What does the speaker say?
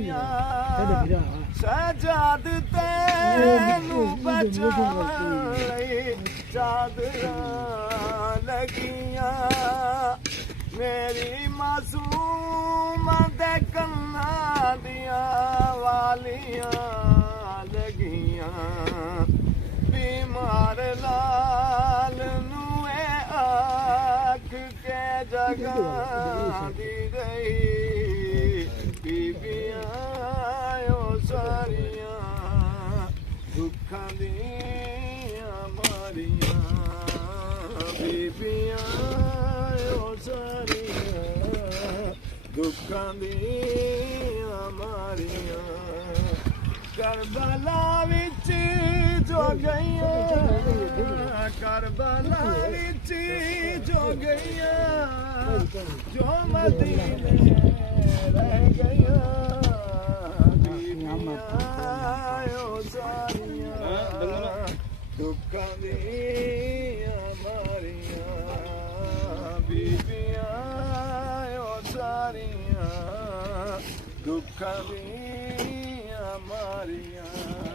ਲੱਗੀਆਂ ਸਜਾਦ ਤੈਨੂੰ ਬਚਾਉਣ ਲਈ ਚਾਦਰਾਂ ਲੱਗੀਆਂ ਮੇਰੀ ਮਾਸੂਮ ਦੇ ਕੰਨਾਂ ਦੀਆਂ ਵਾਲੀਆਂ ਲੱਗੀਆਂ ਬਿਮਾਰ ਲਾਲ ਨੂੰ ਇਹ ਆਖ ਕੇ ਜਗਾਂਦੀ ਰਹੀ ਬੀਬੀਆਂ ਓ ਸਾਰੀਆਂ ਦੁੱਖਾਂ ਦੀਆਂ ਮਾਰੀਆਂ ਬੀਬੀਆਂ ਓ ਸਾਰੀਆਂ ਦੁੱਖਾਂ ਦੀਆਂ ਮਾਰੀਆਂ ਕਰਬਲਾ ਵਿੱਚ ਜੋ ਗਈਆਂ ਕਰਬਲਾ ਵਿੱਚ ਜੋ ਗਈਆਂ ਜੋ ਮਦੀਨੇ ਰਹਿ ਗਈਆਂ ਬੀਬੀਆਂ ਓ ਸਾਰੀਆਂ ਦੁੱਖਾਂ ਦੀਆਂ ਮਾਰੀਆਂ ਬੀਬੀਆਂ ਓ ਸਾਰੀਆਂ ਦੁੱਖਾਂ ਦੀਆਂ ਮਾਰੀਆਂ